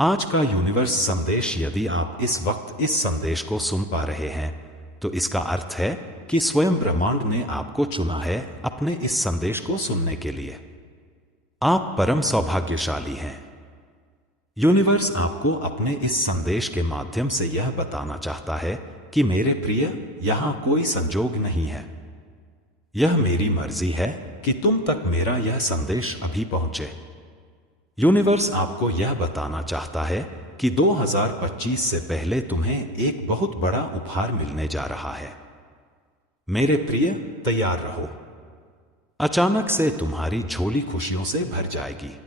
आज का यूनिवर्स संदेश, यदि आप इस वक्त इस संदेश को सुन पा रहे हैं तो इसका अर्थ है कि स्वयं ब्रह्मांड ने आपको चुना है अपने इस संदेश को सुनने के लिए। आप परम सौभाग्यशाली हैं। यूनिवर्स आपको अपने इस संदेश के माध्यम से यह बताना चाहता है कि मेरे प्रिय, यहां कोई संजोग नहीं है। यह मेरी मर्जी है कि तुम तक मेरा यह संदेश अभी पहुंचे। यूनिवर्स आपको यह बताना चाहता है कि 2025 से पहले तुम्हें एक बहुत बड़ा उपहार मिलने जा रहा है। मेरे प्रिय, तैयार रहो। अचानक से तुम्हारी झोली खुशियों से भर जाएगी।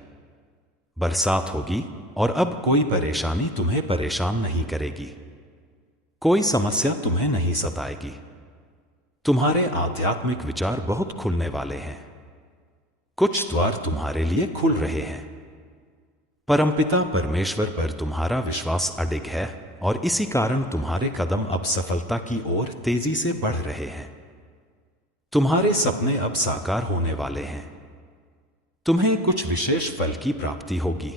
बरसात होगी और अब कोई परेशानी तुम्हें परेशान नहीं करेगी। कोई समस्या तुम्हें नहीं सताएगी। तुम्हारे आध्यात्मिक विचार बहुत खुलने वाले हैं। कुछ द्वार तुम्हारे लिए खुल रहे हैं। परमपिता परमेश्वर पर तुम्हारा विश्वास अडिग है और इसी कारण तुम्हारे कदम अब सफलता की ओर तेजी से बढ़ रहे हैं। तुम्हारे सपने अब साकार होने वाले हैं। तुम्हें कुछ विशेष फल की प्राप्ति होगी।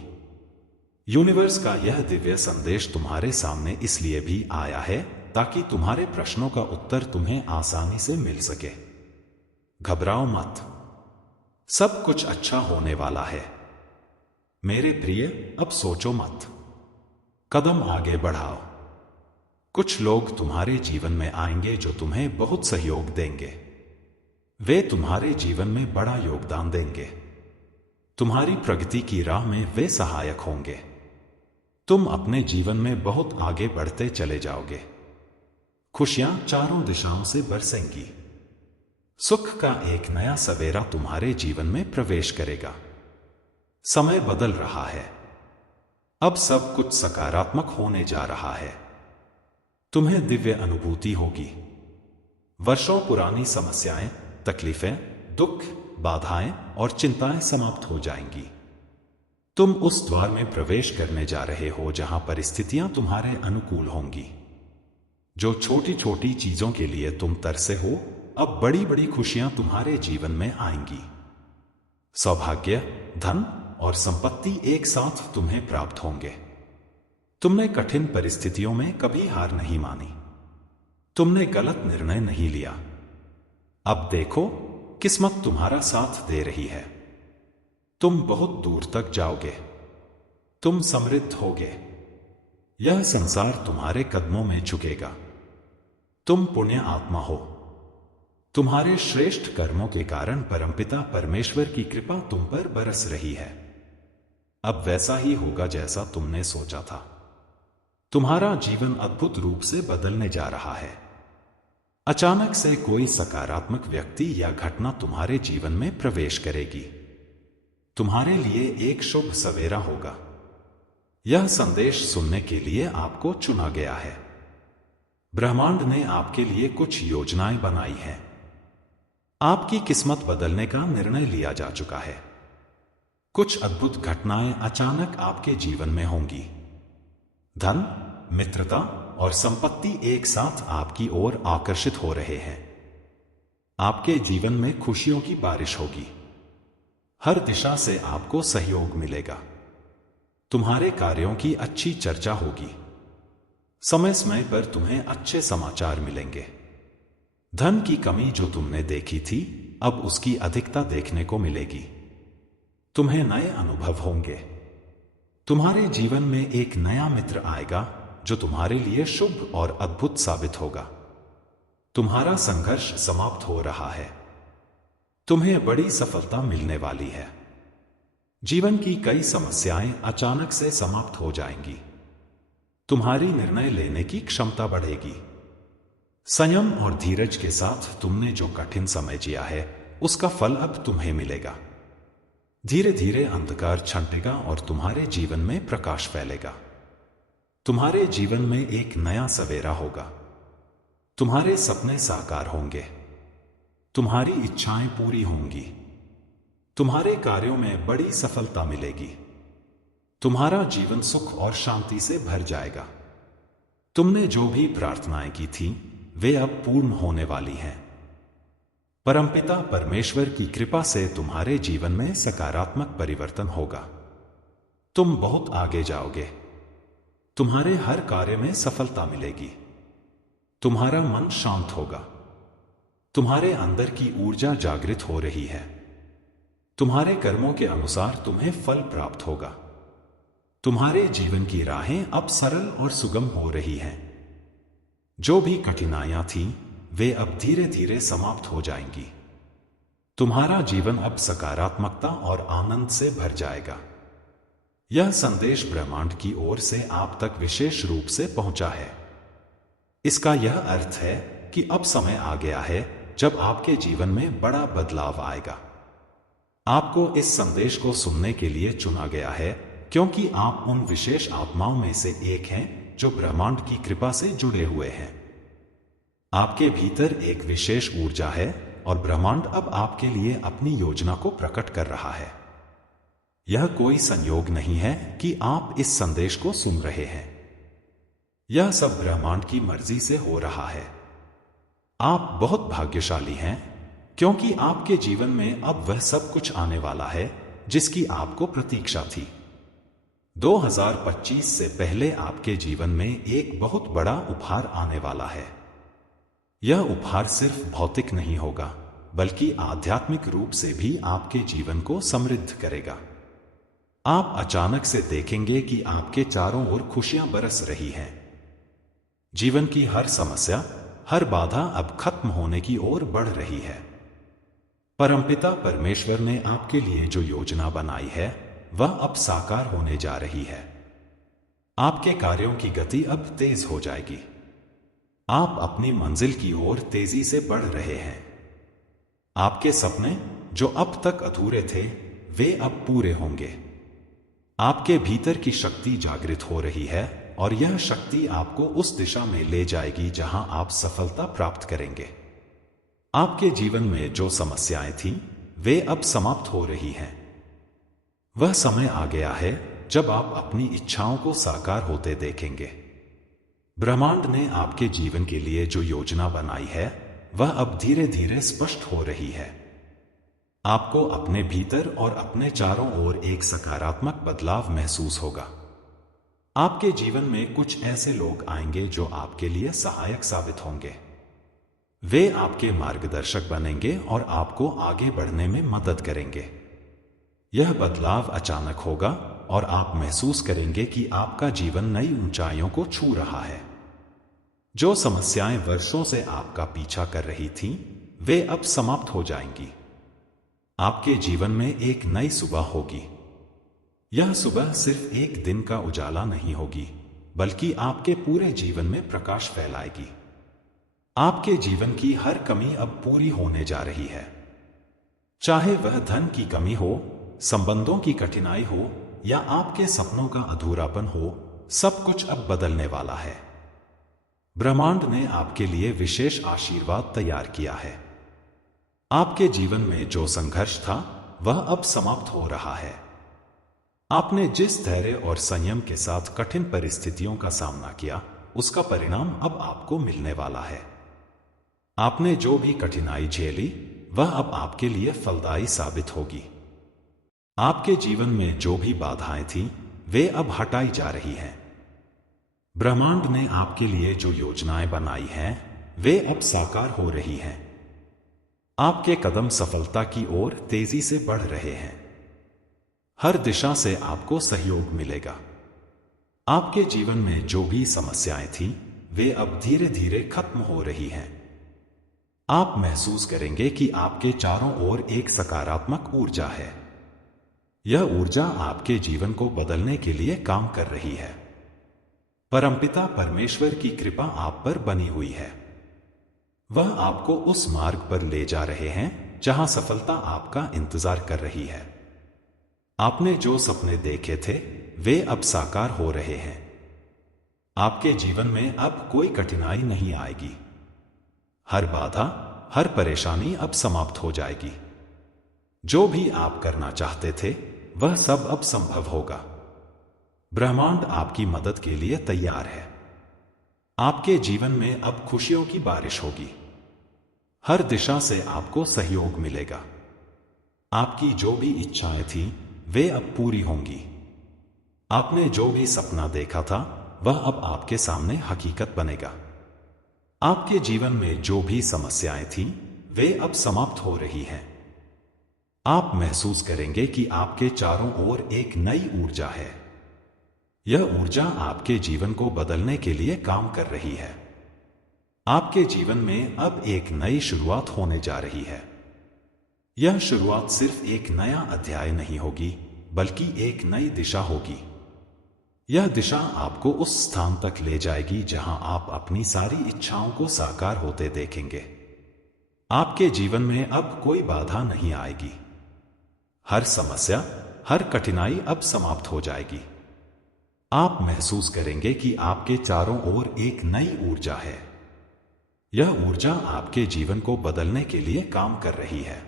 यूनिवर्स का यह दिव्य संदेश तुम्हारे सामने इसलिए भी आया है ताकि तुम्हारे प्रश्नों का उत्तर तुम्हें आसानी से मिल सके। घबराओ मत, सब कुछ अच्छा होने वाला है। मेरे प्रिय, अब सोचो मत, कदम आगे बढ़ाओ। कुछ लोग तुम्हारे जीवन में आएंगे जो तुम्हें बहुत सहयोग देंगे। वे तुम्हारे जीवन में बड़ा योगदान देंगे। तुम्हारी प्रगति की राह में वे सहायक होंगे। तुम अपने जीवन में बहुत आगे बढ़ते चले जाओगे। खुशियां चारों दिशाओं से बरसेंगी। सुख का एक नया सवेरा तुम्हारे जीवन में प्रवेश करेगा। समय बदल रहा है। अब सब कुछ सकारात्मक होने जा रहा है। तुम्हें दिव्य अनुभूति होगी। वर्षों पुरानी समस्याएं, तकलीफें, दुख, बाधाएं और चिंताएं समाप्त हो जाएंगी। तुम उस द्वार में प्रवेश करने जा रहे हो जहां परिस्थितियां तुम्हारे अनुकूल होंगी। जो छोटी छोटी चीजों के लिए तुम तरसे हो, अब बड़ी बड़ी खुशियां तुम्हारे जीवन में आएंगी। सौभाग्य, धन और संपत्ति एक साथ तुम्हें प्राप्त होंगे। तुमने कठिन परिस्थितियों में कभी हार नहीं मानी। तुमने गलत निर्णय नहीं लिया। अब देखो, किस्मत तुम्हारा साथ दे रही है। तुम बहुत दूर तक जाओगे। तुम समृद्ध होगे। यह संसार तुम्हारे कदमों में झुकेगा। तुम पुण्य आत्मा हो। तुम्हारे श्रेष्ठ कर्मों के कारण परमपिता परमेश्वर की कृपा तुम पर बरस रही है। अब वैसा ही होगा जैसा तुमने सोचा था। तुम्हारा जीवन अद्भुत रूप से बदलने जा रहा है। अचानक से कोई सकारात्मक व्यक्ति या घटना तुम्हारे जीवन में प्रवेश करेगी। तुम्हारे लिए एक शुभ सवेरा होगा। यह संदेश सुनने के लिए आपको चुना गया है। ब्रह्मांड ने आपके लिए कुछ योजनाएं बनाई हैं। आपकी किस्मत बदलने का निर्णय लिया जा चुका है। कुछ अद्भुत घटनाएं अचानक आपके जीवन में होंगी। धन, मित्रता और संपत्ति एक साथ आपकी ओर आकर्षित हो रहे हैं। आपके जीवन में खुशियों की बारिश होगी। हर दिशा से आपको सहयोग मिलेगा। तुम्हारे कार्यों की अच्छी चर्चा होगी। समय समय पर तुम्हें अच्छे समाचार मिलेंगे। धन की कमी जो तुमने देखी थी, अब उसकी अधिकता देखने को मिलेगी। तुम्हें नए अनुभव होंगे। तुम्हारे जीवन में एक नया मित्र आएगा जो तुम्हारे लिए शुभ और अद्भुत साबित होगा। तुम्हारा संघर्ष समाप्त हो रहा है। तुम्हें बड़ी सफलता मिलने वाली है। जीवन की कई समस्याएं अचानक से समाप्त हो जाएंगी। तुम्हारी निर्णय लेने की क्षमता बढ़ेगी। संयम और धीरज के साथ तुमने जो कठिन समय जिया है, उसका फल अब तुम्हें मिलेगा। धीरे धीरे अंधकार छंटेगा और तुम्हारे जीवन में प्रकाश फैलेगा। तुम्हारे जीवन में एक नया सवेरा होगा। तुम्हारे सपने साकार होंगे। तुम्हारी इच्छाएं पूरी होंगी। तुम्हारे कार्यों में बड़ी सफलता मिलेगी। तुम्हारा जीवन सुख और शांति से भर जाएगा। तुमने जो भी प्रार्थनाएं की थीं, वे अब पूर्ण होने वाली हैं। परमपिता परमेश्वर की कृपा से तुम्हारे जीवन में सकारात्मक परिवर्तन होगा। तुम बहुत आगे जाओगे। तुम्हारे हर कार्य में सफलता मिलेगी। तुम्हारा मन शांत होगा। तुम्हारे अंदर की ऊर्जा जागृत हो रही है। तुम्हारे कर्मों के अनुसार तुम्हें फल प्राप्त होगा। तुम्हारे जीवन की राहें अब सरल और सुगम हो रही हैं। जो भी कठिनाइयां थीं, वे अब धीरे धीरे समाप्त हो जाएंगी। तुम्हारा जीवन अब सकारात्मकता और आनंद से भर जाएगा। यह संदेश ब्रह्मांड की ओर से आप तक विशेष रूप से पहुंचा है। इसका यह अर्थ है कि अब समय आ गया है जब आपके जीवन में बड़ा बदलाव आएगा। आपको इस संदेश को सुनने के लिए चुना गया है क्योंकि आप उन विशेष आत्माओं में से एक हैं जो ब्रह्मांड की कृपा से जुड़े हुए हैं। आपके भीतर एक विशेष ऊर्जा है और ब्रह्मांड अब आपके लिए अपनी योजना को प्रकट कर रहा है। यह कोई संयोग नहीं है कि आप इस संदेश को सुन रहे हैं। यह सब ब्रह्मांड की मर्जी से हो रहा है। आप बहुत भाग्यशाली हैं क्योंकि आपके जीवन में अब वह सब कुछ आने वाला है जिसकी आपको प्रतीक्षा थी। 2025 से पहले आपके जीवन में एक बहुत बड़ा उपहार आने वाला है। यह उपहार सिर्फ भौतिक नहीं होगा, बल्कि आध्यात्मिक रूप से भी आपके जीवन को समृद्ध करेगा। आप अचानक से देखेंगे कि आपके चारों ओर खुशियां बरस रही हैं। जीवन की हर समस्या, हर बाधा अब खत्म होने की ओर बढ़ रही है। परमपिता परमेश्वर ने आपके लिए जो योजना बनाई है, वह अब साकार होने जा रही है। आपके कार्यों की गति अब तेज हो जाएगी। आप अपनी मंजिल की ओर तेजी से बढ़ रहे हैं। आपके सपने जो अब तक अधूरे थे, वे अब पूरे होंगे। आपके भीतर की शक्ति जागृत हो रही है और यह शक्ति आपको उस दिशा में ले जाएगी जहां आप सफलता प्राप्त करेंगे। आपके जीवन में जो समस्याएं थीं, वे अब समाप्त हो रही हैं। वह समय आ गया है जब आप अपनी इच्छाओं को साकार होते देखेंगे। ब्रह्मांड ने आपके जीवन के लिए जो योजना बनाई है, वह अब धीरे धीरे स्पष्ट हो रही है। आपको अपने भीतर और अपने चारों ओर एक सकारात्मक बदलाव महसूस होगा। आपके जीवन में कुछ ऐसे लोग आएंगे जो आपके लिए सहायक साबित होंगे। वे आपके मार्गदर्शक बनेंगे और आपको आगे बढ़ने में मदद करेंगे। यह बदलाव अचानक होगा और आप महसूस करेंगे कि आपका जीवन नई ऊंचाइयों को छू रहा है। जो समस्याएं वर्षों से आपका पीछा कर रही थीं, वे अब समाप्त हो जाएंगी। आपके जीवन में एक नई सुबह होगी। यह सुबह सिर्फ एक दिन का उजाला नहीं होगी, बल्कि आपके पूरे जीवन में प्रकाश फैलाएगी। आपके जीवन की हर कमी अब पूरी होने जा रही है। चाहे वह धन की कमी हो, संबंधों की कठिनाई हो या आपके सपनों का अधूरापन हो, सब कुछ अब बदलने वाला है। ब्रह्मांड ने आपके लिए विशेष आशीर्वाद तैयार किया है। आपके जीवन में जो संघर्ष था, वह अब समाप्त हो रहा है। आपने जिस धैर्य और संयम के साथ कठिन परिस्थितियों का सामना किया, उसका परिणाम अब आपको मिलने वाला है। आपने जो भी कठिनाई झेली, वह अब आपके लिए फलदायी साबित होगी। आपके जीवन में जो भी बाधाएं थीं, वे अब हटाई जा रही हैं। ब्रह्मांड ने आपके लिए जो योजनाएं बनाई हैं, वे अब साकार हो रही हैं। आपके कदम सफलता की ओर तेजी से बढ़ रहे हैं। हर दिशा से आपको सहयोग मिलेगा। आपके जीवन में जो भी समस्याएं थीं, वे अब धीरे धीरे खत्म हो रही हैं। आप महसूस करेंगे कि आपके चारों ओर एक सकारात्मक ऊर्जा है। यह ऊर्जा आपके जीवन को बदलने के लिए काम कर रही है। परमपिता परमेश्वर की कृपा आप पर बनी हुई है। वह आपको उस मार्ग पर ले जा रहे हैं जहां सफलता आपका इंतजार कर रही है। आपने जो सपने देखे थे, वे अब साकार हो रहे हैं। आपके जीवन में अब कोई कठिनाई नहीं आएगी। हर बाधा, हर परेशानी अब समाप्त हो जाएगी। जो भी आप करना चाहते थे, वह सब अब संभव होगा। ब्रह्मांड आपकी मदद के लिए तैयार है। आपके जीवन में अब खुशियों की बारिश होगी। हर दिशा से आपको सहयोग मिलेगा। आपकी जो भी इच्छाएं थीं, वे अब पूरी होंगी। आपने जो भी सपना देखा था, वह अब आपके सामने हकीकत बनेगा। आपके जीवन में जो भी समस्याएं थीं, वे अब समाप्त हो रही हैं। आप महसूस करेंगे कि आपके चारों ओर एक नई ऊर्जा है। यह ऊर्जा आपके जीवन को बदलने के लिए काम कर रही है। आपके जीवन में अब एक नई शुरुआत होने जा रही है। यह शुरुआत सिर्फ एक नया अध्याय नहीं होगी, बल्कि एक नई दिशा होगी। यह दिशा आपको उस स्थान तक ले जाएगी जहां आप अपनी सारी इच्छाओं को साकार होते देखेंगे। आपके जीवन में अब कोई बाधा नहीं आएगी। हर समस्या, हर कठिनाई अब समाप्त हो जाएगी। आप महसूस करेंगे कि आपके चारों ओर एक नई ऊर्जा है। यह ऊर्जा आपके जीवन को बदलने के लिए काम कर रही है।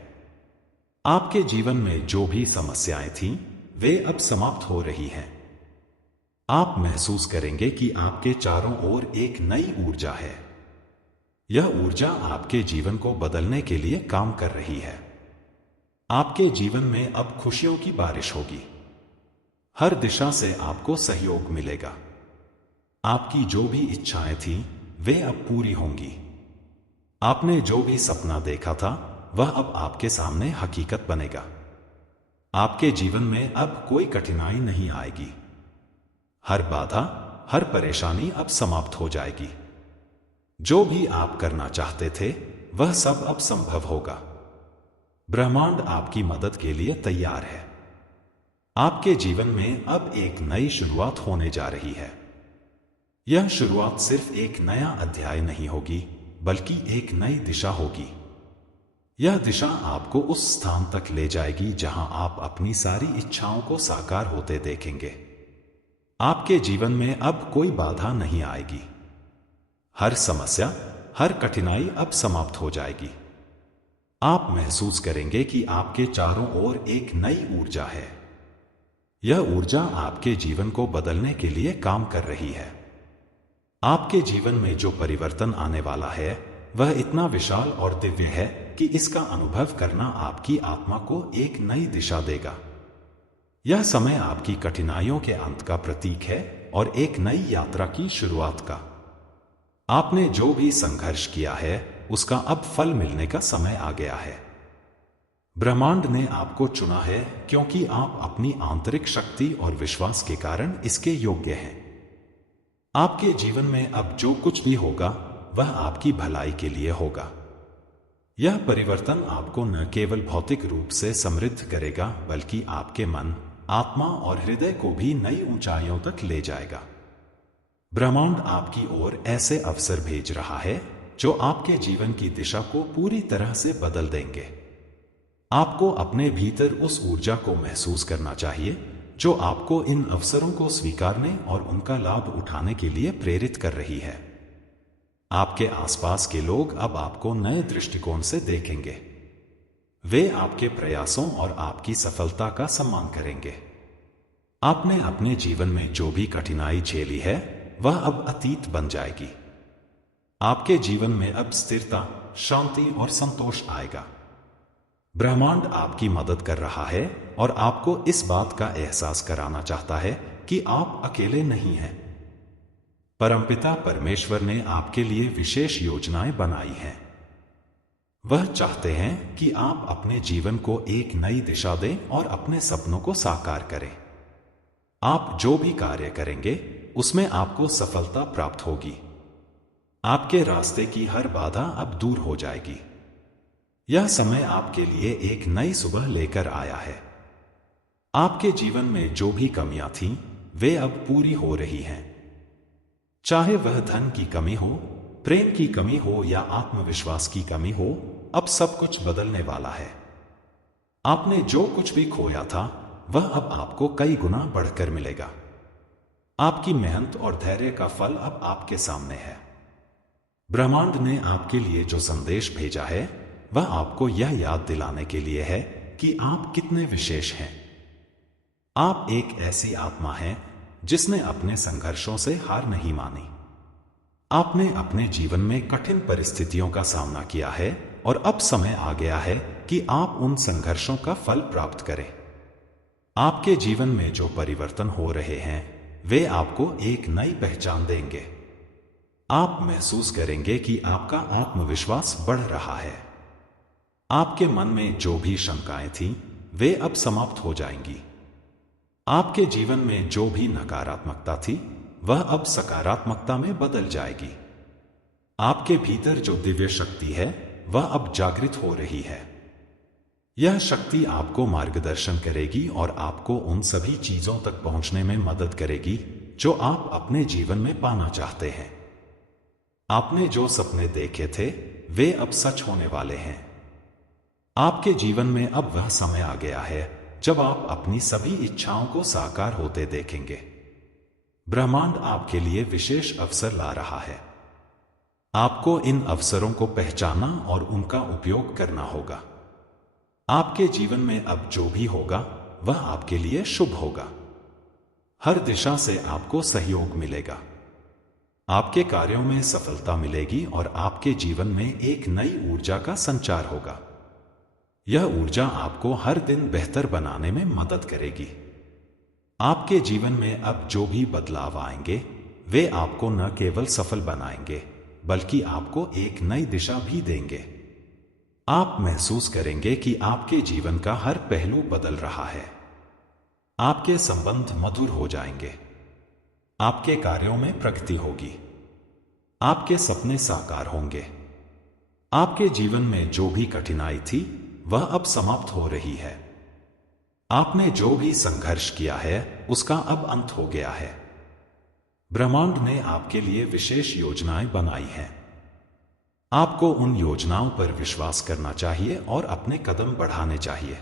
आपके जीवन में जो भी समस्याएं थीं, वे अब समाप्त हो रही हैं। आप महसूस करेंगे कि आपके चारों ओर एक नई ऊर्जा है। यह ऊर्जा आपके जीवन को बदलने के लिए काम कर रही है। आपके जीवन में अब खुशियों की बारिश होगी। हर दिशा से आपको सहयोग मिलेगा। आपकी जो भी इच्छाएं थीं, वे अब पूरी होंगी। आपने जो भी सपना देखा था, वह अब आपके सामने हकीकत बनेगा। आपके जीवन में अब कोई कठिनाई नहीं आएगी। हर बाधा, हर परेशानी अब समाप्त हो जाएगी। जो भी आप करना चाहते थे, वह सब अब संभव होगा। ब्रह्मांड आपकी मदद के लिए तैयार है। आपके जीवन में अब एक नई शुरुआत होने जा रही है। यह शुरुआत सिर्फ एक नया अध्याय नहीं होगी, बल्कि एक नई दिशा होगी। यह दिशा आपको उस स्थान तक ले जाएगी जहां आप अपनी सारी इच्छाओं को साकार होते देखेंगे। आपके जीवन में अब कोई बाधा नहीं आएगी। हर समस्या, हर कठिनाई अब समाप्त हो जाएगी। आप महसूस करेंगे कि आपके चारों ओर एक नई ऊर्जा है। यह ऊर्जा आपके जीवन को बदलने के लिए काम कर रही है। आपके जीवन में जो परिवर्तन आने वाला है, वह इतना विशाल और दिव्य है कि इसका अनुभव करना आपकी आत्मा को एक नई दिशा देगा। यह समय आपकी कठिनाइयों के अंत का प्रतीक है और एक नई यात्रा की शुरुआत का। आपने जो भी संघर्ष किया है, उसका अब फल मिलने का समय आ गया है। ब्रह्मांड ने आपको चुना है क्योंकि आप अपनी आंतरिक शक्ति और विश्वास के कारण इसके योग्य हैं। आपके जीवन में अब जो कुछ भी होगा, वह आपकी भलाई के लिए होगा। यह परिवर्तन आपको न केवल भौतिक रूप से समृद्ध करेगा, बल्कि आपके मन, आत्मा और हृदय को भी नई ऊंचाइयों तक ले जाएगा। ब्रह्मांड आपकी ओर ऐसे अवसर भेज रहा है जो आपके जीवन की दिशा को पूरी तरह से बदल देंगे। आपको अपने भीतर उस ऊर्जा को महसूस करना चाहिए जो आपको इन अवसरों को स्वीकारने और उनका लाभ उठाने के लिए प्रेरित कर रही है। आपके आसपास के लोग अब आपको नए दृष्टिकोण से देखेंगे। वे आपके प्रयासों और आपकी सफलता का सम्मान करेंगे। आपने अपने जीवन में जो भी कठिनाई झेली है, वह अब अतीत बन जाएगी। आपके जीवन में अब स्थिरता, शांति और संतोष आएगा। ब्रह्मांड आपकी मदद कर रहा है और आपको इस बात का एहसास कराना चाहता है कि आप अकेले नहीं हैं। परमपिता परमेश्वर ने आपके लिए विशेष योजनाएं बनाई हैं। वह चाहते हैं कि आप अपने जीवन को एक नई दिशा दें और अपने सपनों को साकार करें। आप जो भी कार्य करेंगे, उसमें आपको सफलता प्राप्त होगी। आपके रास्ते की हर बाधा अब दूर हो जाएगी। यह समय आपके लिए एक नई सुबह लेकर आया है। आपके जीवन में जो भी कमियां थीं, वे अब पूरी हो रही हैं। चाहे वह धन की कमी हो, प्रेम की कमी हो या आत्मविश्वास की कमी हो, अब सब कुछ बदलने वाला है। आपने जो कुछ भी खोया था, वह अब आपको कई गुना बढ़कर मिलेगा। आपकी मेहनत और धैर्य का फल अब आपके सामने है। ब्रह्मांड ने आपके लिए जो संदेश भेजा है, वह आपको यह याद दिलाने के लिए है कि आप कितने विशेष हैं। आप एक ऐसी आत्मा हैं जिसने अपने संघर्षों से हार नहीं मानी। आपने अपने जीवन में कठिन परिस्थितियों का सामना किया है और अब समय आ गया है कि आप उन संघर्षों का फल प्राप्त करें। आपके जीवन में जो परिवर्तन हो रहे हैं, वे आपको एक नई पहचान देंगे। आप महसूस करेंगे कि आपका आत्मविश्वास बढ़ रहा है। आपके मन में जो भी शंकाएं थीं, वे अब समाप्त हो जाएंगी। आपके जीवन में जो भी नकारात्मकता थी, वह अब सकारात्मकता में बदल जाएगी। आपके भीतर जो दिव्य शक्ति है, वह अब जागृत हो रही है। यह शक्ति आपको मार्गदर्शन करेगी और आपको उन सभी चीजों तक पहुंचने में मदद करेगी जो आप अपने जीवन में पाना चाहते हैं। आपने जो सपने देखे थे, वे अब सच होने वाले हैं। आपके जीवन में अब वह समय आ गया है जब आप अपनी सभी इच्छाओं को साकार होते देखेंगे। ब्रह्मांड आपके लिए विशेष अवसर ला रहा है। आपको इन अवसरों को पहचानना और उनका उपयोग करना होगा। आपके जीवन में अब जो भी होगा, वह आपके लिए शुभ होगा। हर दिशा से आपको सहयोग मिलेगा। आपके कार्यों में सफलता मिलेगी और आपके जीवन में एक नई ऊर्जा का संचार होगा। यह ऊर्जा आपको हर दिन बेहतर बनाने में मदद करेगी। आपके जीवन में अब जो भी बदलाव आएंगे, वे आपको न केवल सफल बनाएंगे, बल्कि आपको एक नई दिशा भी देंगे। आप महसूस करेंगे कि आपके जीवन का हर पहलू बदल रहा है। आपके संबंध मधुर हो जाएंगे। आपके कार्यों में प्रगति होगी। आपके सपने साकार होंगे। आपके जीवन में जो भी कठिनाई थी, वह अब समाप्त हो रही है। आपने जो भी संघर्ष किया है, उसका अब अंत हो गया है। ब्रह्मांड ने आपके लिए विशेष योजनाएं बनाई हैं। आपको उन योजनाओं पर विश्वास करना चाहिए और अपने कदम बढ़ाने चाहिए।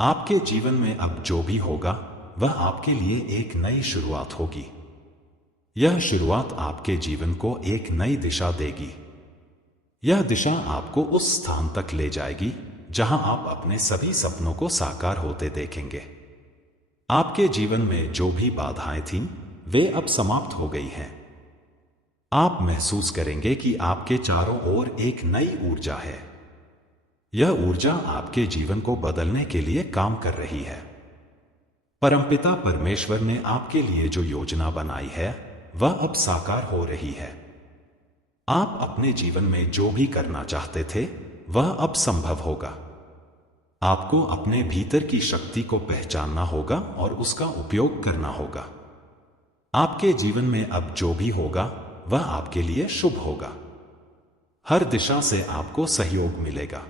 आपके जीवन में अब जो भी होगा, वह आपके लिए एक नई शुरुआत होगी। यह शुरुआत आपके जीवन को एक नई दिशा देगी। यह दिशा आपको उस स्थान तक ले जाएगी जहां आप अपने सभी सपनों को साकार होते देखेंगे। आपके जीवन में जो भी बाधाएं थीं, वे अब समाप्त हो गई हैं। आप महसूस करेंगे कि आपके चारों ओर एक नई ऊर्जा है। यह ऊर्जा आपके जीवन को बदलने के लिए काम कर रही है। परमपिता परमेश्वर ने आपके लिए जो योजना बनाई है, वह अब साकार हो रही है। आप अपने जीवन में जो भी करना चाहते थे, वह अब संभव होगा। आपको अपने भीतर की शक्ति को पहचानना होगा और उसका उपयोग करना होगा। आपके जीवन में अब जो भी होगा, वह आपके लिए शुभ होगा। हर दिशा से आपको सहयोग मिलेगा।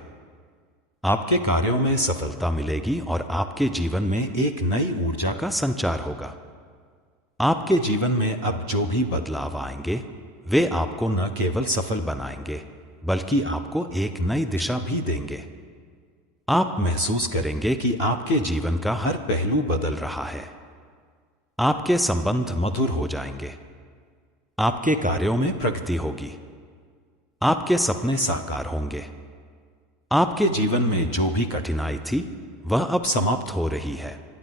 आपके कार्यों में सफलता मिलेगी और आपके जीवन में एक नई ऊर्जा का संचार होगा। आपके जीवन में अब जो भी बदलाव आएंगे, वे आपको न केवल सफल बनाएंगे, बल्कि आपको एक नई दिशा भी देंगे। आप महसूस करेंगे कि आपके जीवन का हर पहलू बदल रहा है। आपके संबंध मधुर हो जाएंगे। आपके कार्यों में प्रगति होगी। आपके सपने साकार होंगे। आपके जीवन में जो भी कठिनाई थी, वह अब समाप्त हो रही है।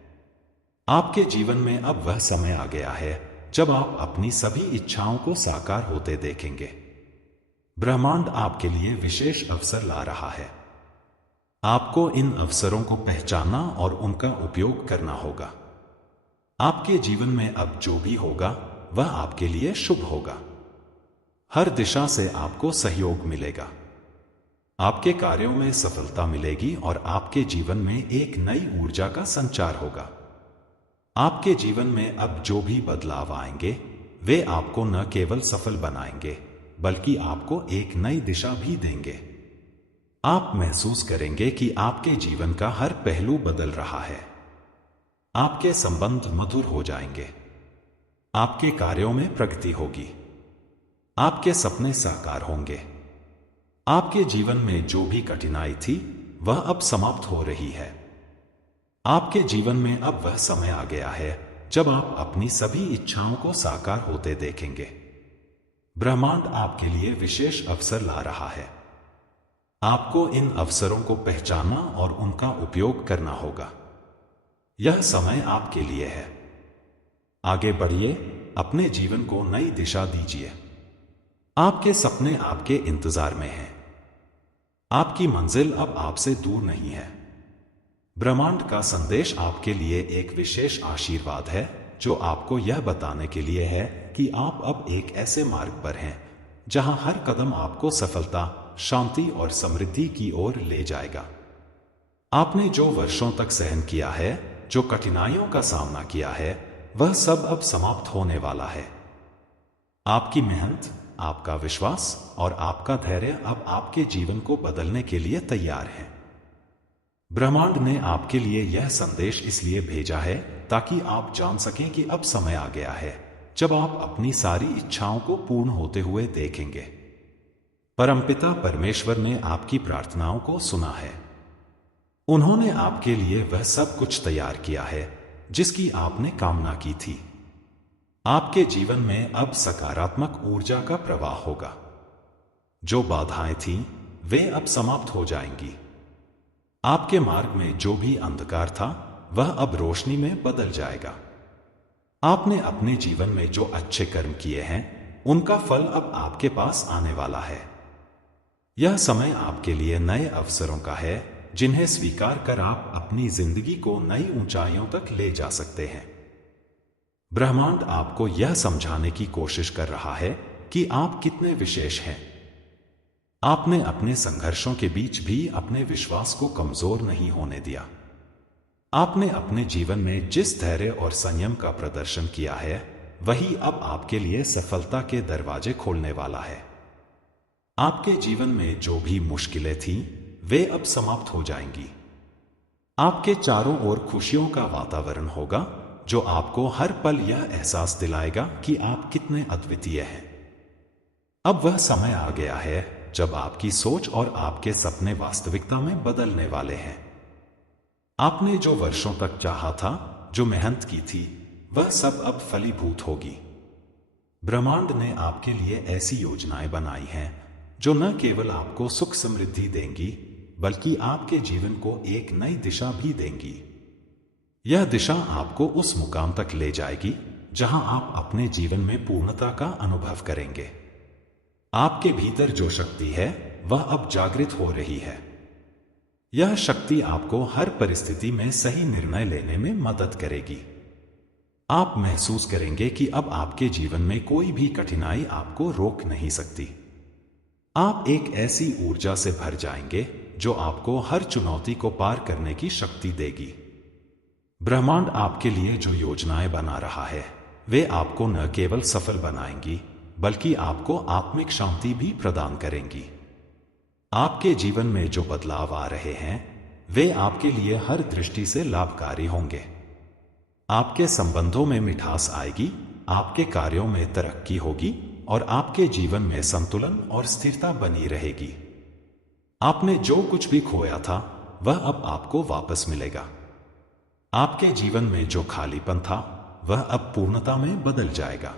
आपके जीवन में अब वह समय आ गया है जब आप अपनी सभी इच्छाओं को साकार होते देखेंगे। ब्रह्मांड आपके लिए विशेष अवसर ला रहा है। आपको इन अवसरों को पहचानना और उनका उपयोग करना होगा। आपके जीवन में अब जो भी होगा, वह आपके लिए शुभ होगा। हर दिशा से आपको सहयोग मिलेगा। आपके कार्यों में सफलता मिलेगी और आपके जीवन में एक नई ऊर्जा का संचार होगा। आपके जीवन में अब जो भी बदलाव आएंगे, वे आपको न केवल सफल बनाएंगे, बल्कि आपको एक नई दिशा भी देंगे। आप महसूस करेंगे कि आपके जीवन का हर पहलू बदल रहा है। आपके संबंध मधुर हो जाएंगे। आपके कार्यों में प्रगति होगी। आपके सपने साकार होंगे। आपके जीवन में जो भी कठिनाई थी, वह अब समाप्त हो रही है। आपके जीवन में अब वह समय आ गया है जब आप अपनी सभी इच्छाओं को साकार होते देखेंगे। ब्रह्मांड आपके लिए विशेष अवसर ला रहा है। आपको इन अवसरों को पहचानना और उनका उपयोग करना होगा। यह समय आपके लिए है। आगे बढ़िए, अपने जीवन को नई दिशा दीजिए। आपके सपने आपके इंतजार में हैं। आपकी मंजिल अब आपसे दूर नहीं है। ब्रह्मांड का संदेश आपके लिए एक विशेष आशीर्वाद है जो आपको यह बताने के लिए है कि आप अब एक ऐसे मार्ग पर हैं जहां हर कदम आपको सफलता, शांति और समृद्धि की ओर ले जाएगा। आपने जो वर्षों तक सहन किया है, जो कठिनाइयों का सामना किया है, वह सब अब समाप्त होने वाला है। आपकी मेहनत, आपका विश्वास और आपका धैर्य अब आपके जीवन को बदलने के लिए तैयार है। ब्रह्मांड ने आपके लिए यह संदेश इसलिए भेजा है ताकि आप जान सकें कि अब समय आ गया है जब आप अपनी सारी इच्छाओं को पूर्ण होते हुए देखेंगे। परमपिता परमेश्वर ने आपकी प्रार्थनाओं को सुना है। उन्होंने आपके लिए वह सब कुछ तैयार किया है जिसकी आपने कामना की थी। आपके जीवन में अब सकारात्मक ऊर्जा का प्रवाह होगा। जो बाधाएं थीं, वे अब समाप्त हो जाएंगी। आपके मार्ग में जो भी अंधकार था, वह अब रोशनी में बदल जाएगा। आपने अपने जीवन में जो अच्छे कर्म किए हैं, उनका फल अब आपके पास आने वाला है। यह समय आपके लिए नए अवसरों का है, जिन्हें स्वीकार कर आप अपनी जिंदगी को नई ऊंचाइयों तक ले जा सकते हैं। ब्रह्मांड आपको यह समझाने की कोशिश कर रहा है कि आप कितने विशेष हैं। आपने अपने संघर्षों के बीच भी अपने विश्वास को कमजोर नहीं होने दिया। आपने अपने जीवन में जिस धैर्य और संयम का प्रदर्शन किया है, वही अब आपके लिए सफलता के दरवाजे खोलने वाला है। आपके जीवन में जो भी मुश्किलें थीं, वे अब समाप्त हो जाएंगी। आपके चारों ओर खुशियों का वातावरण होगा, जो आपको हर पल यह एहसास दिलाएगा कि आप कितने अद्वितीय हैं। अब वह समय आ गया है जब आपकी सोच और आपके सपने वास्तविकता में बदलने वाले हैं। आपने जो वर्षों तक चाहा था, जो मेहनत की थी, वह सब अब फलीभूत होगी। ब्रह्मांड ने आपके लिए ऐसी योजनाएं बनाई हैं जो न केवल आपको सुख समृद्धि देंगी, बल्कि आपके जीवन को एक नई दिशा भी देंगी। यह दिशा आपको उस मुकाम तक ले जाएगी जहां आप अपने जीवन में पूर्णता का अनुभव करेंगे। आपके भीतर जो शक्ति है, वह अब जागृत हो रही है। यह शक्ति आपको हर परिस्थिति में सही निर्णय लेने में मदद करेगी। आप महसूस करेंगे कि अब आपके जीवन में कोई भी कठिनाई आपको रोक नहीं सकती। आप एक ऐसी ऊर्जा से भर जाएंगे जो आपको हर चुनौती को पार करने की शक्ति देगी। ब्रह्मांड आपके लिए जो योजनाएं बना रहा है, वे आपको न केवल सफल बनाएंगी, बल्कि आपको आत्मिक शांति भी प्रदान करेंगी। आपके जीवन में जो बदलाव आ रहे हैं, वे आपके लिए हर दृष्टि से लाभकारी होंगे। आपके संबंधों में मिठास आएगी, आपके कार्यों में तरक्की होगी और आपके जीवन में संतुलन और स्थिरता बनी रहेगी। आपने जो कुछ भी खोया था, वह अब आपको वापस मिलेगा। आपके जीवन में जो खालीपन था, वह अब पूर्णता में बदल जाएगा।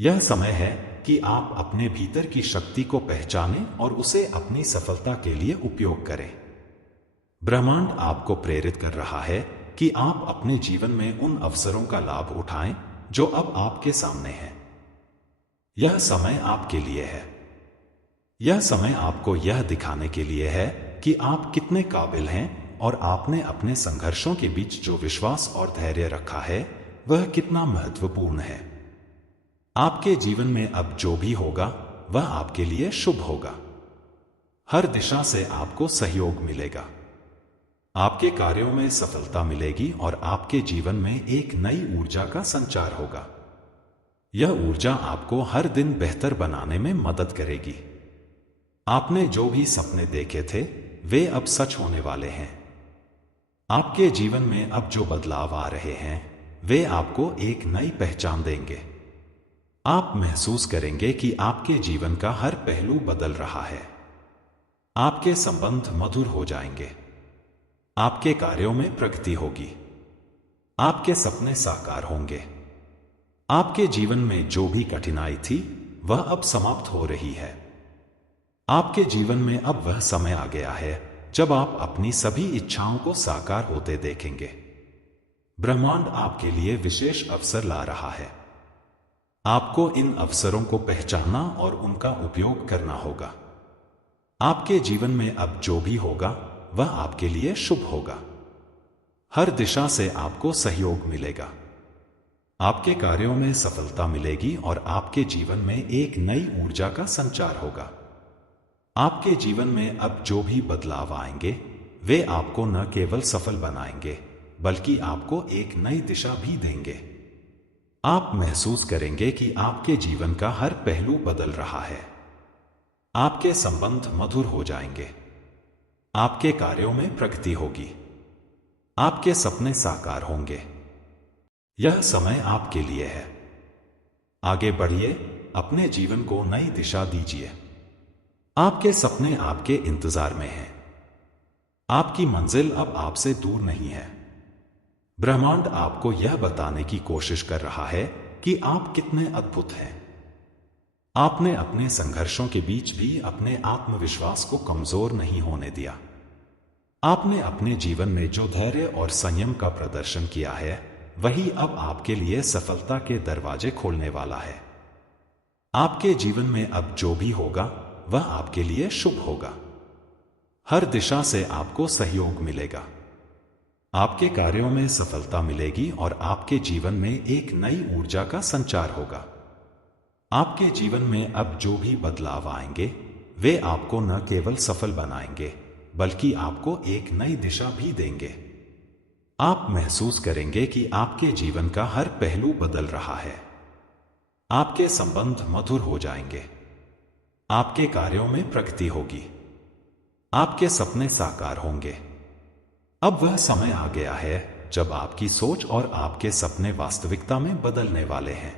यह समय है कि आप अपने भीतर की शक्ति को पहचानें और उसे अपनी सफलता के लिए उपयोग करें। ब्रह्मांड आपको प्रेरित कर रहा है कि आप अपने जीवन में उन अवसरों का लाभ उठाएं जो अब आपके सामने हैं। यह समय आपके लिए है। यह समय आपको यह दिखाने के लिए है कि आप कितने काबिल हैं और आपने अपने संघर्षों के बीच जो विश्वास और धैर्य रखा है, वह कितना महत्वपूर्ण है। आपके जीवन में अब जो भी होगा, वह आपके लिए शुभ होगा। हर दिशा से आपको सहयोग मिलेगा। आपके कार्यों में सफलता मिलेगी और आपके जीवन में एक नई ऊर्जा का संचार होगा। यह ऊर्जा आपको हर दिन बेहतर बनाने में मदद करेगी। आपने जो भी सपने देखे थे, वे अब सच होने वाले हैं। आपके जीवन में अब जो बदलाव आ रहे हैं, वे आपको एक नई पहचान देंगे। आप महसूस करेंगे कि आपके जीवन का हर पहलू बदल रहा है। आपके संबंध मधुर हो जाएंगे। आपके कार्यों में प्रगति होगी। आपके सपने साकार होंगे। आपके जीवन में जो भी कठिनाई थी, वह अब समाप्त हो रही है। आपके जीवन में अब वह समय आ गया है जब आप अपनी सभी इच्छाओं को साकार होते देखेंगे। ब्रह्मांड आपके लिए विशेष अवसर ला रहा है। आपको इन अवसरों को पहचानना और उनका उपयोग करना होगा। आपके जीवन में अब जो भी होगा, वह आपके लिए शुभ होगा। हर दिशा से आपको सहयोग मिलेगा। आपके कार्यों में सफलता मिलेगी और आपके जीवन में एक नई ऊर्जा का संचार होगा। आपके जीवन में अब जो भी बदलाव आएंगे वे आपको न केवल सफल बनाएंगे बल्कि आपको एक नई दिशा भी देंगे। आप महसूस करेंगे कि आपके जीवन का हर पहलू बदल रहा है। आपके संबंध मधुर हो जाएंगे। आपके कार्यों में प्रगति होगी। आपके सपने साकार होंगे। यह समय आपके लिए है। आगे बढ़िए, अपने जीवन को नई दिशा दीजिए। आपके सपने आपके इंतजार में हैं। आपकी मंजिल अब आपसे दूर नहीं है। ब्रह्मांड आपको यह बताने की कोशिश कर रहा है कि आप कितने अद्भुत हैं। आपने अपने संघर्षों के बीच भी अपने आत्मविश्वास को कमजोर नहीं होने दिया। आपने अपने जीवन में जो धैर्य और संयम का प्रदर्शन किया है वही अब आपके लिए सफलता के दरवाजे खोलने वाला है। आपके जीवन में अब जो भी होगा वह आपके लिए शुभ होगा। हर दिशा से आपको सहयोग मिलेगा। आपके कार्यों में सफलता मिलेगी और आपके जीवन में एक नई ऊर्जा का संचार होगा। आपके जीवन में अब जो भी बदलाव आएंगे वे आपको न केवल सफल बनाएंगे बल्कि आपको एक नई दिशा भी देंगे। आप महसूस करेंगे कि आपके जीवन का हर पहलू बदल रहा है। आपके संबंध मधुर हो जाएंगे। आपके कार्यों में प्रगति होगी। आपके सपने साकार होंगे। अब वह समय आ गया है जब आपकी सोच और आपके सपने वास्तविकता में बदलने वाले हैं।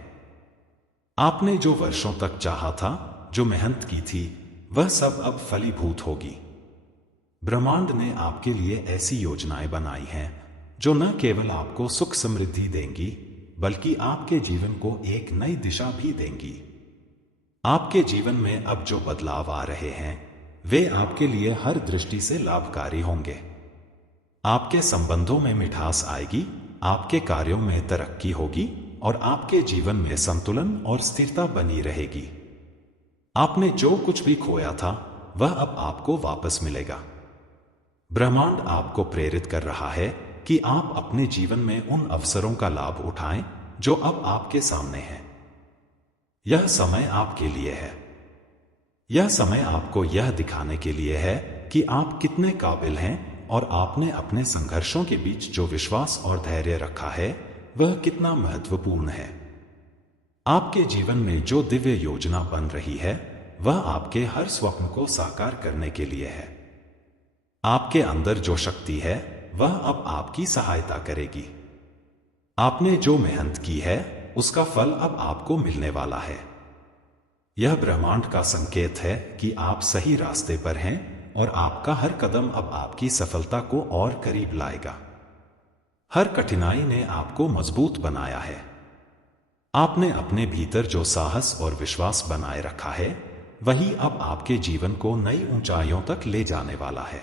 आपने जो वर्षों तक चाहा था, जो मेहनत की थी, वह सब अब फलीभूत होगी। ब्रह्मांड ने आपके लिए ऐसी योजनाएं बनाई हैं जो न केवल आपको सुख समृद्धि देंगी बल्कि आपके जीवन को एक नई दिशा भी देंगी। आपके जीवन में अब जो बदलाव आ रहे हैं वे आपके लिए हर दृष्टि से लाभकारी होंगे। आपके संबंधों में मिठास आएगी, आपके कार्यों में तरक्की होगी और आपके जीवन में संतुलन और स्थिरता बनी रहेगी। आपने जो कुछ भी खोया था वह अब आपको वापस मिलेगा। ब्रह्मांड आपको प्रेरित कर रहा है कि आप अपने जीवन में उन अवसरों का लाभ उठाएं जो अब आपके सामने हैं। यह समय आपके लिए है। यह समय आपको यह दिखाने के लिए है कि आप कितने काबिल हैं और आपने अपने संघर्षों के बीच जो विश्वास और धैर्य रखा है वह कितना महत्वपूर्ण है। आपके जीवन में जो दिव्य योजना बन रही है वह आपके हर स्वप्न को साकार करने के लिए है। आपके अंदर जो शक्ति है वह अब आपकी सहायता करेगी। आपने जो मेहनत की है उसका फल अब आपको मिलने वाला है। यह ब्रह्मांड का संकेत है कि आप सही रास्ते पर हैं और आपका हर कदम अब आपकी सफलता को और करीब लाएगा। हर कठिनाई ने आपको मजबूत बनाया है। आपने अपने भीतर जो साहस और विश्वास बनाए रखा है वही अब आपके जीवन को नई ऊंचाइयों तक ले जाने वाला है।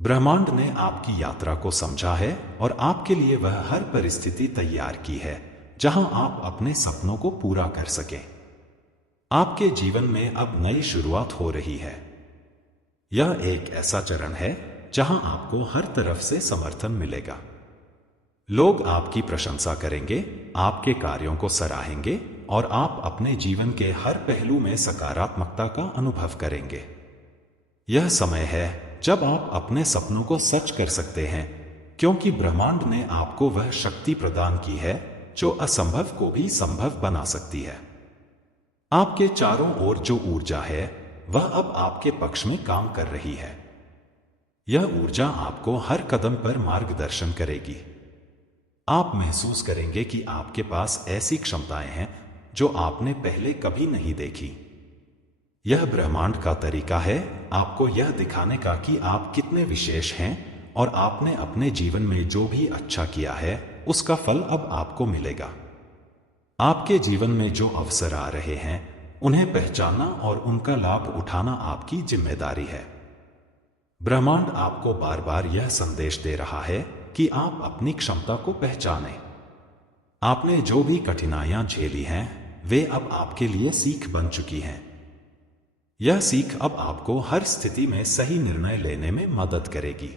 ब्रह्मांड ने आपकी यात्रा को समझा है और आपके लिए वह हर परिस्थिति तैयार की है जहां आप अपने सपनों को पूरा कर सकें। आपके जीवन में अब नई शुरुआत हो रही है। यह एक ऐसा चरण है जहां आपको हर तरफ से समर्थन मिलेगा। लोग आपकी प्रशंसा करेंगे, आपके कार्यों को सराहेंगे और आप अपने जीवन के हर पहलू में सकारात्मकता का अनुभव करेंगे। यह समय है जब आप अपने सपनों को सच कर सकते हैं, क्योंकि ब्रह्मांड ने आपको वह शक्ति प्रदान की है जो असंभव को भी संभव बना सकती है। आपके चारों ओर जो ऊर्जा है वह अब आपके पक्ष में काम कर रही है। यह ऊर्जा आपको हर कदम पर मार्गदर्शन करेगी। आप महसूस करेंगे कि आपके पास ऐसी क्षमताएं हैं जो आपने पहले कभी नहीं देखी। यह ब्रह्मांड का तरीका है आपको यह दिखाने का कि आप कितने विशेष हैं और आपने अपने जीवन में जो भी अच्छा किया है उसका फल अब आपको मिलेगा। आपके जीवन में जो अवसर आ रहे हैं उन्हें पहचानना और उनका लाभ उठाना आपकी जिम्मेदारी है। ब्रह्मांड आपको बार बार यह संदेश दे रहा है कि आप अपनी क्षमता को पहचानें। आपने जो भी कठिनाइयां झेली हैं वे अब आपके लिए सीख बन चुकी हैं। यह सीख अब आपको हर स्थिति में सही निर्णय लेने में मदद करेगी।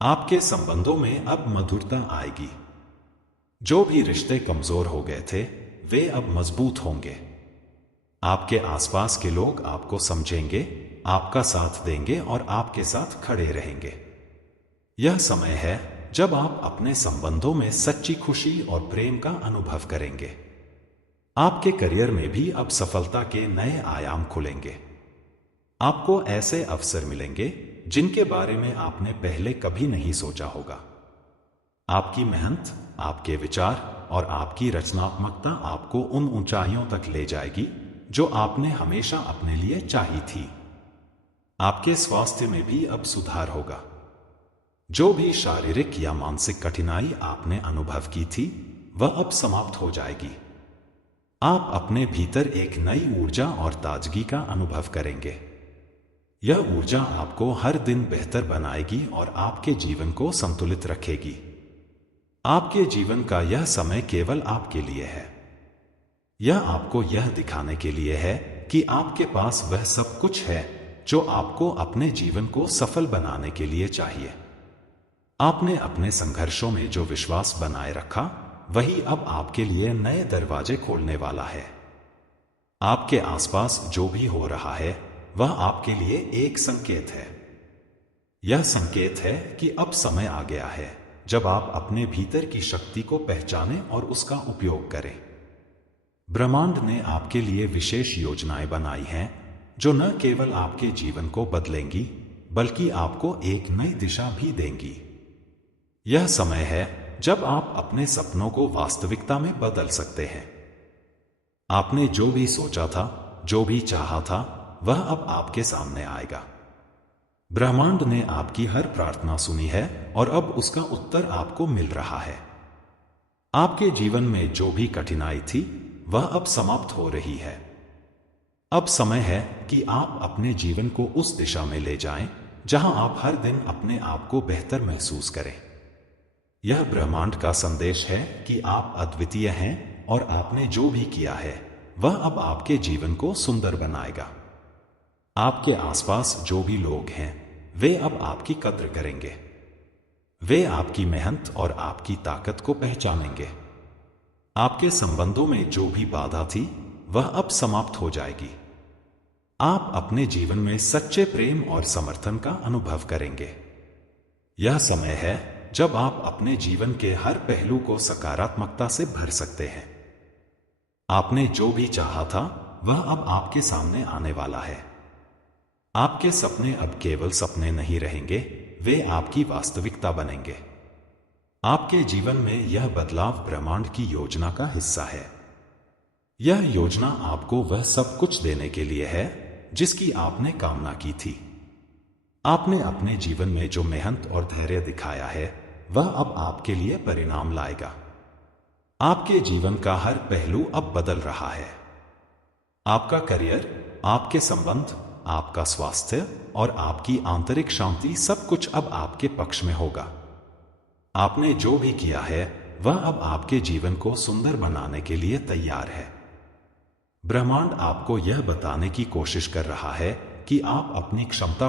आपके संबंधों में अब मधुरता आएगी। जो भी रिश्ते कमजोर हो गए थे वे अब मजबूत होंगे। आपके आसपास के लोग आपको समझेंगे, आपका साथ देंगे और आपके साथ खड़े रहेंगे। यह समय है जब आप अपने संबंधों में सच्ची खुशी और प्रेम का अनुभव करेंगे। आपके करियर में भी अब सफलता के नए आयाम खुलेंगे। आपको ऐसे अवसर मिलेंगे जिनके बारे में आपने पहले कभी नहीं सोचा होगा। आपकी मेहनत, आपके विचार और आपकी रचनात्मकता आपको उन ऊंचाइयों तक ले जाएगी जो आपने हमेशा अपने लिए चाही थी। आपके स्वास्थ्य में भी अब सुधार होगा। जो भी शारीरिक या मानसिक कठिनाई आपने अनुभव की थी वह अब समाप्त हो जाएगी। आप अपने भीतर एक नई ऊर्जा और ताजगी का अनुभव करेंगे। यह ऊर्जा आपको हर दिन बेहतर बनाएगी और आपके जीवन को संतुलित रखेगी। आपके जीवन का यह समय केवल आपके लिए है। यह आपको यह दिखाने के लिए है कि आपके पास वह सब कुछ है जो आपको अपने जीवन को सफल बनाने के लिए चाहिए। आपने अपने संघर्षों में जो विश्वास बनाए रखा वही अब आपके लिए नए दरवाजे खोलने वाला है। आपके आसपास जो भी हो रहा है वह आपके लिए एक संकेत है। यह संकेत है कि अब समय आ गया है जब आप अपने भीतर की शक्ति को पहचानें और उसका उपयोग करें। ब्रह्मांड ने आपके लिए विशेष योजनाएं बनाई हैं जो न केवल आपके जीवन को बदलेंगी बल्कि आपको एक नई दिशा भी देंगी। यह समय है जब आप अपने सपनों को वास्तविकता में बदल सकते हैं। आपने जो भी सोचा था, जो भी चाहा था, वह अब आपके सामने आएगा। ब्रह्मांड ने आपकी हर प्रार्थना सुनी है और अब उसका उत्तर आपको मिल रहा है। आपके जीवन में जो भी कठिनाई थी वह अब समाप्त हो रही है। अब समय है कि आप अपने जीवन को उस दिशा में ले जाएं जहां आप हर दिन अपने आप को बेहतर महसूस करें। यह ब्रह्मांड का संदेश है कि आप अद्वितीय हैं और आपने जो भी किया है वह अब आपके जीवन को सुंदर बनाएगा। आपके आसपास जो भी लोग हैं वे अब आपकी कद्र करेंगे। वे आपकी मेहनत और आपकी ताकत को पहचानेंगे। आपके संबंधों में जो भी बाधा थी वह अब समाप्त हो जाएगी। आप अपने जीवन में सच्चे प्रेम और समर्थन का अनुभव करेंगे। यह समय है जब आप अपने जीवन के हर पहलू को सकारात्मकता से भर सकते हैं। आपने जो भी चाहा था वह अब आपके सामने आने वाला है। आपके सपने अब केवल सपने नहीं रहेंगे, वे आपकी वास्तविकता बनेंगे। आपके जीवन में यह बदलाव ब्रह्मांड की योजना का हिस्सा है। यह योजना आपको वह सब कुछ देने के लिए है जिसकी आपने कामना की थी। आपने अपने जीवन में जो मेहनत और धैर्य दिखाया है वह अब आपके लिए परिणाम लाएगा। आपके जीवन का हर पहलू अब बदल रहा है। आपका करियर, आपके संबंध, आपका स्वास्थ्य और आपकी आंतरिक शांति सब कुछ अब आपके पक्ष में होगा। आपने जो भी किया है वह अब आपके जीवन को सुंदर बनाने के लिए तैयार है। ब्रह्मांड आपको यह बताने की कोशिश कर रहा है कि आप अपनी क्षमता